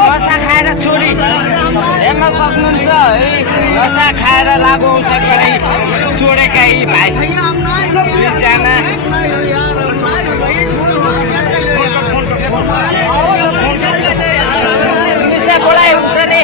नशा खाएर चोरी हेर्न सक्नुहुन्छ है। नशा खाएर लागु औषध गरी चोरेका यी भाइ दुईजना निशा बोलाइ हुन्छ नि।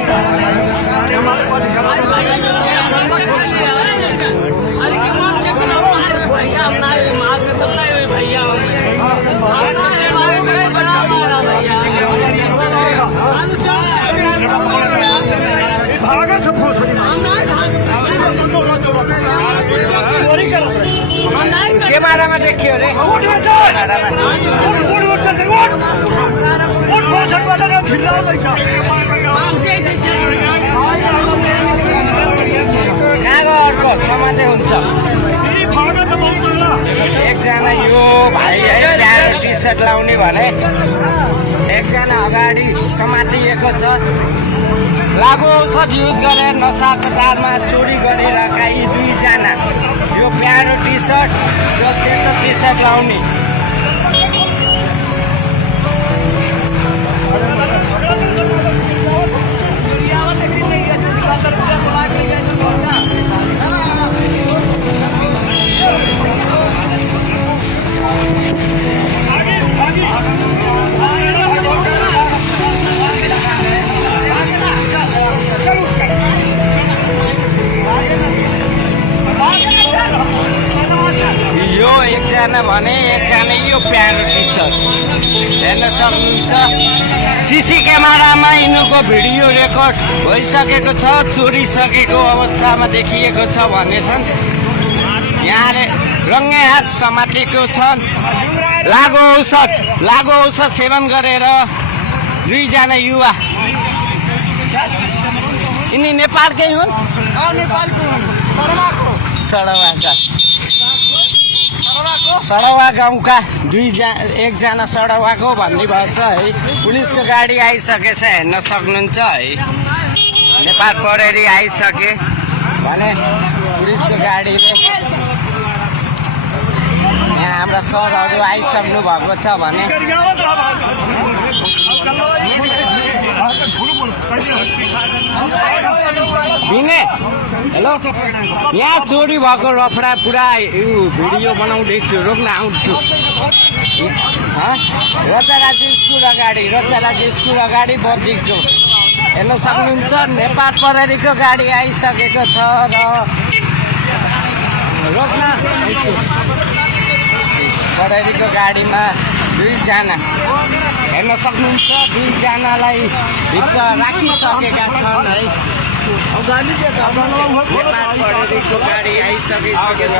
क्यामेरामा देखियो अरे अर्को समाते हुन्छ। एकजना यो भाइ है टी सर्ट लाउने भने एकजना अगाडि समातिएको छ। लागु औषध युज गरेर नशाको तारमा चोरी गरिरहेका यी दुईजना यो प्यारो टी सर्ट र सेतो टी सर्ट लाउने भने एकजना यो प्यारो टी सर्ट हेर्न सक्नुहुन्छ। सीसी क्यामेरामा यिनीहरूको भिडियो रेकर्ड भइसकेको छ। चोरिसकेको अवस्थामा देखिएको छ भनेछन्। यहाँले रङ्गे हात समातेको छन्। लागु औषध सेवन गरेर दुईजना युवा यिनी नेपालकै हुन्। सडवा गाउँका एकजना सडवाको भन्ने भएको छ है। पुलिसको गाडी आइसकेछ हेर्न सक्नुहुन्छ है। नेपाल प्रहरी आइसके भने पुलिसको गाडीले यहाँ हाम्रा सरहरू आइसक्नु भएको छ भने दिने हेलो यहाँ चोरी भएको रफडा पुरा भिडियो बनाउँदैछु। रोक्न आउँछु। रचराजी स्कुल अगाडि बदीको हेर्न सक्नुहुन्छ। नेपाल प्रहरीको गाडी आइसकेको छ र रोक्न आउँछु। प्रहरीको गाडीमा दुईजना हेर्न सक्नुहुन्छ। दुईजनालाई भित्र राखिसकेका छन् है। नेपाल प्रहरीको गाडी आइसकेको छ।